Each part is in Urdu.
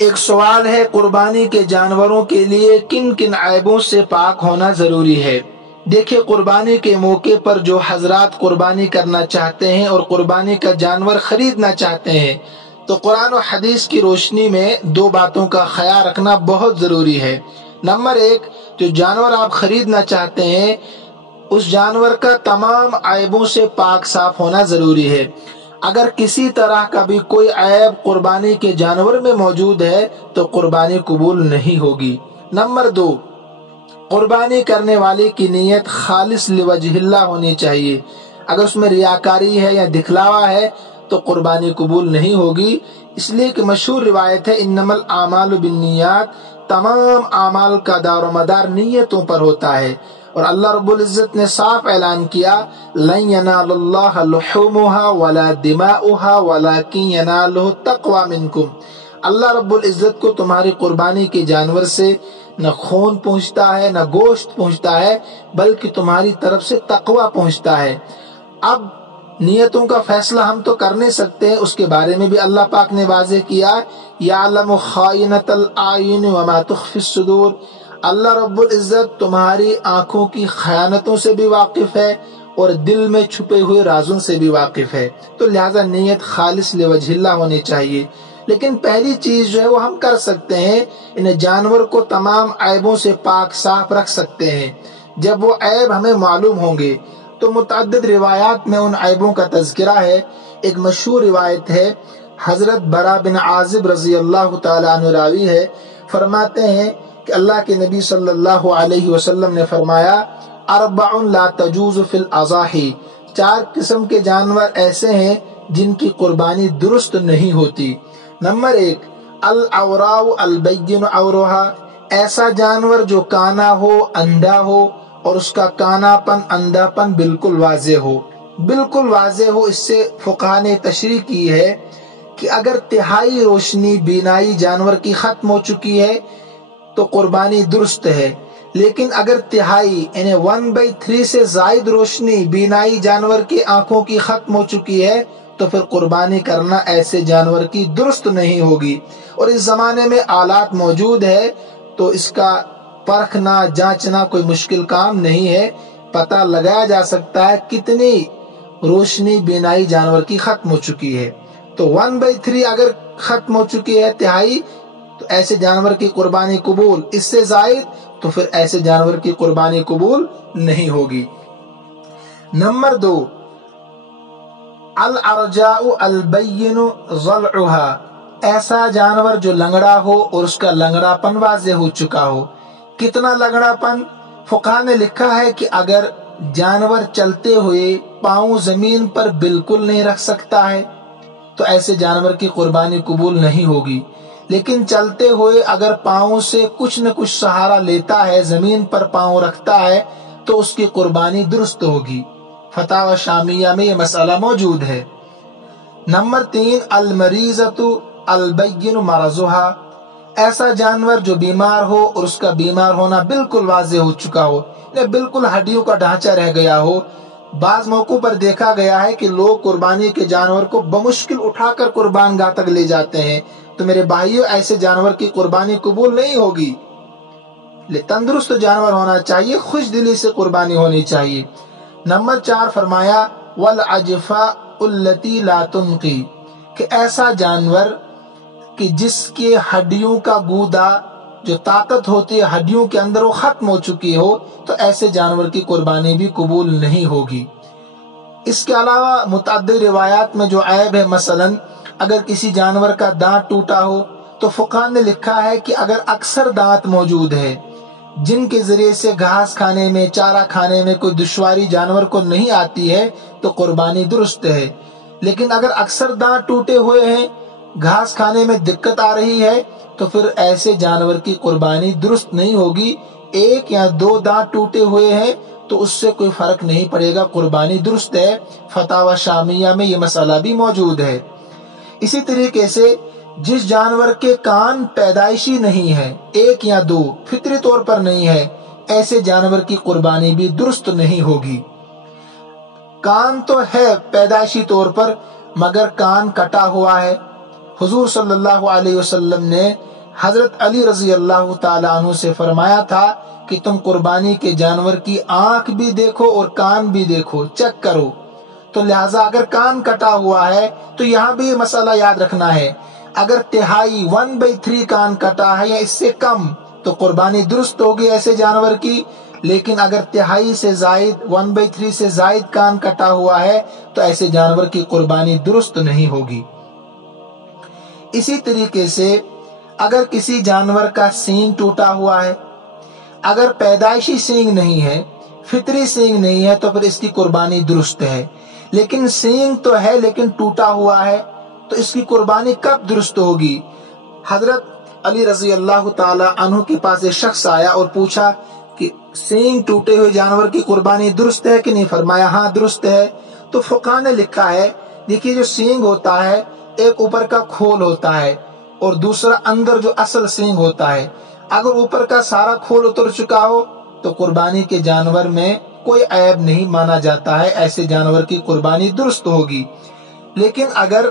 ایک سوال ہے، قربانی کے جانوروں کے لیے کن کن عیبوں سے پاک ہونا ضروری ہے؟ دیکھیں، قربانی کے موقع پر جو حضرات قربانی کرنا چاہتے ہیں اور قربانی کا جانور خریدنا چاہتے ہیں تو قرآن و حدیث کی روشنی میں دو باتوں کا خیال رکھنا بہت ضروری ہے۔ نمبر ایک، جو جانور آپ خریدنا چاہتے ہیں اس جانور کا تمام عیبوں سے پاک صاف ہونا ضروری ہے۔ اگر کسی طرح کا بھی کوئی عیب قربانی کے جانور میں موجود ہے تو قربانی قبول نہیں ہوگی۔ نمبر دو، قربانی کرنے والے کی نیت خالص لوجہ اللہ ہونی چاہیے۔ اگر اس میں ریاکاری ہے یا دکھلاوا ہے تو قربانی قبول نہیں ہوگی، اس لیے کہ مشہور روایت ہے انما الاعمال بالنیات، تمام اعمال کا دار و مدار نیتوں پر ہوتا ہے، اور اللہ رب العزت نے صاف اعلان کیا لن ینال اللہ لحومها ولا دماؤها ولکن ینالہ التقوی منکم۔ اللہ رب العزت کو تمہاری قربانی کے جانور سے نہ خون پہنچتا ہے نہ گوشت پہنچتا ہے، بلکہ تمہاری طرف سے تقوی پہنچتا ہے۔ اب نیتوں کا فیصلہ ہم تو کر نہیں سکتے ہیں، اس کے بارے میں بھی اللہ پاک نے واضح کیا یعلم خائنۃ الاعین وما تخفی الصدور۔ اللہ رب العزت تمہاری آنکھوں کی خیانتوں سے بھی واقف ہے اور دل میں چھپے ہوئے رازوں سے بھی واقف ہے، تو لہذا نیت خالص لوجہ اللہ ہونی چاہیے۔ لیکن پہلی چیز جو ہے وہ ہم کر سکتے ہیں، ان جانور کو تمام عیبوں سے پاک صاف رکھ سکتے ہیں۔ جب وہ عیب ہمیں معلوم ہوں گے تو متعدد روایات میں ان عیبوں کا تذکرہ ہے۔ ایک مشہور روایت ہے، حضرت برا بن عازب رضی اللہ تعالیٰ عنہ راوی ہے، فرماتے ہیں کہ اللہ کے نبی صلی اللہ علیہ وسلم نے فرمایا اربع لا تجوز فی الاضاحی، چار قسم کے جانور ایسے ہیں جن کی قربانی درست نہیں ہوتی۔ نمبر ایک، العوراء البین عورها، ایسا جانور جو کانا ہو، اندھا ہو اور اس کا کانا پن اندھا پن بالکل واضح ہو۔ بالکل واضح ہو، اس سے فقہاء نے تشریح کی ہے کہ اگر تہائی روشنی بینائی جانور کی ختم ہو چکی ہے تو قربانی درست ہے، لیکن اگر تہائی یعنی 1/3 سے زائد روشنی بینائی جانور کی آنکھوں کی ختم ہو چکی ہے تو پھر قربانی کرنا ایسے جانور کی درست نہیں ہوگی۔ اور اس زمانے میں آلات موجود ہے تو اس کا پرکھنا جانچنا کوئی مشکل کام نہیں ہے، پتہ لگایا جا سکتا ہے کتنی روشنی بینائی جانور کی ختم ہو چکی ہے۔ تو 1/3 اگر ختم ہو چکی ہے تہائی تو ایسے جانور کی قربانی قبول، اس سے زائد تو پھر ایسے جانور کی قربانی قبول نہیں ہوگی۔ نمبر دو، الارجاء البین ضلعها، ایسا جانور جو لنگڑا ہو اور اس کا لنگڑا پن واضح ہو چکا ہو۔ کتنا لنگڑا پن؟ فقہاء نے لکھا ہے کہ اگر جانور چلتے ہوئے پاؤں زمین پر بالکل نہیں رکھ سکتا ہے تو ایسے جانور کی قربانی قبول نہیں ہوگی، لیکن چلتے ہوئے اگر پاؤں سے کچھ نہ کچھ سہارا لیتا ہے، زمین پر پاؤں رکھتا ہے تو اس کی قربانی درست ہوگی۔ فتاوی شامیہ میں یہ مسئلہ موجود ہے۔ نمبر تین، المریضۃ البین مرضها، ایسا جانور جو بیمار ہو اور اس کا بیمار ہونا بالکل واضح ہو چکا ہو، بالکل ہڈیوں کا ڈھانچہ رہ گیا ہو۔ بعض موقعوں پر دیکھا گیا ہے کہ لوگ قربانی کے جانور کو بمشکل اٹھا کر قربان گاہ تک لے جاتے ہیں، تو میرے بھائیو ایسے جانور کی قربانی قبول نہیں ہوگی۔ تندرست جانور ہونا چاہیے، خوش دلی سے قربانی ہونی چاہیے۔ نمبر چار فرمایا والعجفاء التي لا تنقی، کہ ایسا جانور کہ جس کے ہڈیوں کا گودا جو طاقت ہوتی ہے ہڈیوں کے اندر وہ ختم ہو چکی ہو تو ایسے جانور کی قربانی بھی قبول نہیں ہوگی۔ اس کے علاوہ متعدد روایات میں جو عیب ہے، مثلا اگر کسی جانور کا دانت ٹوٹا ہو تو فقہاء نے لکھا ہے کہ اگر اکثر دانت موجود ہے جن کے ذریعے سے گھاس کھانے میں، چارہ کھانے میں کوئی دشواری جانور کو نہیں آتی ہے تو قربانی درست ہے، لیکن اگر اکثر دانت ٹوٹے ہوئے ہیں، گھاس کھانے میں دقت آ رہی ہے تو پھر ایسے جانور کی قربانی درست نہیں ہوگی۔ ایک یا دو دانت ٹوٹے ہوئے ہیں تو اس سے کوئی فرق نہیں پڑے گا، قربانی درست ہے۔ فتاوی شامیہ میں یہ مسئلہ بھی موجود ہے۔ اسی طریقے سے جس جانور کے کان پیدائشی نہیں ہے، ایک یا دو فطری طور پر نہیں ہے، ایسے جانور کی قربانی بھی درست نہیں ہوگی۔ کان تو ہے پیدائشی طور پر مگر کان کٹا ہوا ہے۔ حضور صلی اللہ علیہ وسلم نے حضرت علی رضی اللہ تعالیٰ عنہ سے فرمایا تھا کہ تم قربانی کے جانور کی آنکھ بھی دیکھو اور کان بھی دیکھو، چیک کرو۔ تو لہٰذا اگر کان کٹا ہوا ہے تو یہاں بھی یہ مسئلہ یاد رکھنا ہے، اگر تہائی 1/3 کان کٹا ہے یا اس سے کم تو قربانی درست ہوگی ایسے جانور کی، لیکن اگر تہائی سے زائد 1/3 سے زائد کان کٹا ہوا ہے تو ایسے جانور کی قربانی درست نہیں ہوگی۔ اسی طریقے سے اگر کسی جانور کا سینگ ٹوٹا ہوا ہے، اگر پیدائشی سینگ نہیں ہے، فطری سینگ نہیں ہے تو پھر اس کی قربانی درست ہے، لیکن سینگ تو ہے لیکن ٹوٹا ہوا ہے تو اس کی قربانی کب درست ہوگی؟ حضرت علی رضی اللہ تعالی عنہ کے پاس ایک شخص آیا اور پوچھا کہ سینگ ٹوٹے ہوئے جانور کی قربانی درست ہے کہ نہیں؟ فرمایا ہاں درست ہے۔ تو فقہ نے لکھا ہے، دیکھیے جو سینگ ہوتا ہے ایک اوپر کا کھول ہوتا ہے اور دوسرا اندر جو اصل سینگ ہوتا ہے، اگر اوپر کا سارا کھول اتر چکا ہو تو قربانی کے جانور میں کوئی عیب نہیں مانا جاتا ہے، ایسے جانور کی قربانی درست ہوگی۔ لیکن اگر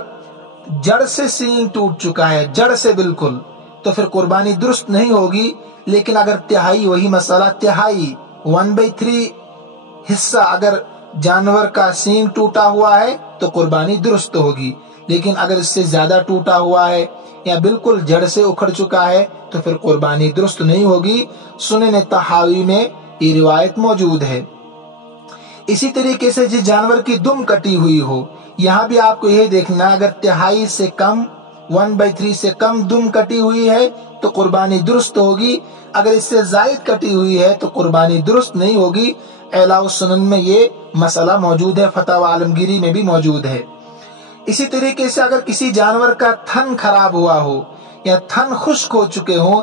جڑ سے سینگ ٹوٹ چکا ہے، جڑ سے بالکل، تو پھر قربانی درست نہیں ہوگی۔ لیکن اگر تہائی، وہی مسئلہ، تہائی 1/3 حصہ اگر جانور کا سینگ ٹوٹا ہوا ہے تو قربانی درست ہوگی، لیکن اگر اس سے زیادہ ٹوٹا ہوا ہے یا بالکل جڑ سے اکھڑ چکا ہے تو پھر قربانی درست نہیں ہوگی۔ سنن طحاوی میں یہ روایت موجود ہے۔ اسی طریقے سے جس جانور کی دم کٹی ہوئی ہو، یہاں بھی آپ کو یہ دیکھنا ہے، اگر تہائی سے کم 1/3 سے کم دم کٹی ہوئی ہے تو قربانی درست ہوگی، اگر اس سے زائد کٹی ہوئی ہے تو قربانی درست نہیں ہوگی۔ اعلاء السنن میں یہ مسئلہ موجود ہے، فتاوی عالمگیری میں بھی موجود ہے۔ اسی طریقے سے اگر کسی جانور کا تھن خراب ہوا ہو یا تھن خشک ہو چکے ہوں،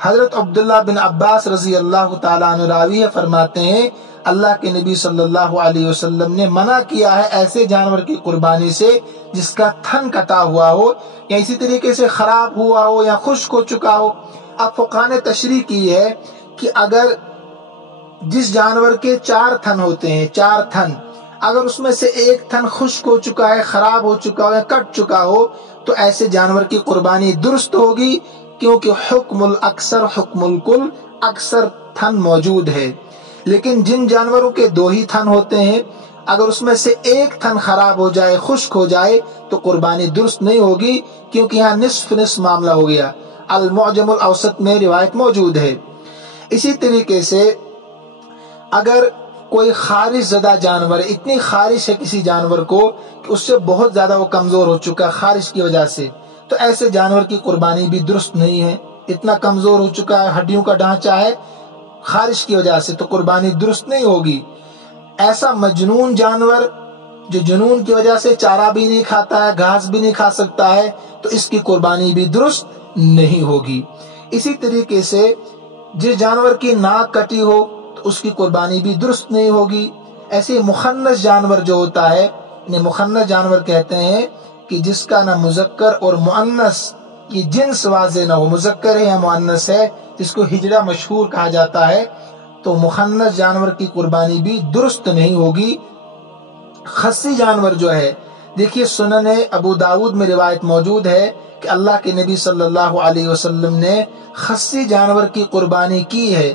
حضرت عبداللہ بن عباس رضی اللہ تعالیٰ عنہ راوی فرماتے ہیں اللہ کے نبی صلی اللہ علیہ وسلم نے منع کیا ہے ایسے جانور کی قربانی سے جس کا تھن کٹا ہوا ہو یا اسی طریقے سے خراب ہوا ہو یا خشک ہو چکا ہو۔ اب فقہ نے تشریح کی ہے کہ اگر جس جانور کے 4 تھن ہوتے ہیں، 4 تھن، اگر اس میں سے ایک تھن خشک ہو چکا ہے، خراب ہو چکا ہو یا کٹ چکا ہو تو ایسے جانور کی قربانی درست ہوگی، کیونکہ حکم الاکثر حکم الکل، اکثر تھن موجود ہے۔ لیکن جن جانوروں کے 2 ہی تھن ہوتے ہیں، اگر اس میں سے ایک تھن خراب ہو جائے، خشک ہو جائے تو قربانی درست نہیں ہوگی، کیونکہ یہاں نصف نصف معاملہ ہو گیا۔ المعجم الاوسط میں روایت موجود ہے۔ اسی طریقے سے اگر کوئی خارش زدہ جانور، اتنی خارش ہے کسی جانور کو کہ اس سے بہت زیادہ وہ کمزور ہو چکا ہے خارش کی وجہ سے، تو ایسے جانور کی قربانی بھی درست نہیں ہے۔ اتنا کمزور ہو چکا ہے، ہڈیوں کا ڈھانچہ ہے، خارش کی وجہ سے، تو قربانی درست نہیں ہوگی۔ ایسا مجنون جانور جو جنون کی وجہ سے چارہ بھی نہیں کھاتا ہے، گھاس بھی نہیں کھا سکتا ہے، تو اس کی قربانی بھی درست نہیں ہوگی۔ اسی طریقے سے جس جانور کی ناک کٹی ہو تو اس کی قربانی بھی درست نہیں ہوگی۔ ایسے مخنث جانور جو ہوتا ہے، انہیں مخنث جانور کہتے ہیں کہ جس کا نہ مذکر اور مؤنث کی جنس واضح نہ ہو، مذکر ہے یا مؤنث ہے، جس کو ہجڑا مشہور کہا جاتا ہے، تو مخنث جانور کی قربانی بھی درست نہیں ہوگی۔ خصی جانور جو ہے، دیکھیے سنن ابو داود میں روایت موجود ہے کہ اللہ کے نبی صلی اللہ علیہ وسلم نے خصی جانور کی قربانی کی ہے،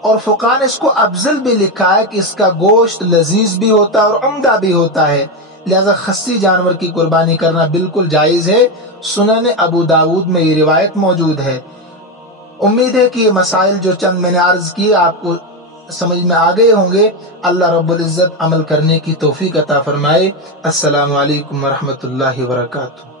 اور فقہ نے اس کو افضل بھی لکھا ہے کہ اس کا گوشت لذیذ بھی ہوتا ہے اور عمدہ بھی ہوتا ہے، لہذا خصی جانور کی قربانی کرنا بالکل جائز ہے۔ سنن ابو داود میں یہ روایت موجود ہے۔ امید ہے کہ یہ مسائل جو چند میں نے عرض کیے آپ کو سمجھ میں آ گئے ہوں گے۔ اللہ رب العزت عمل کرنے کی توفیق عطا فرمائے۔ السلام علیکم ورحمۃ اللہ وبرکاتہ۔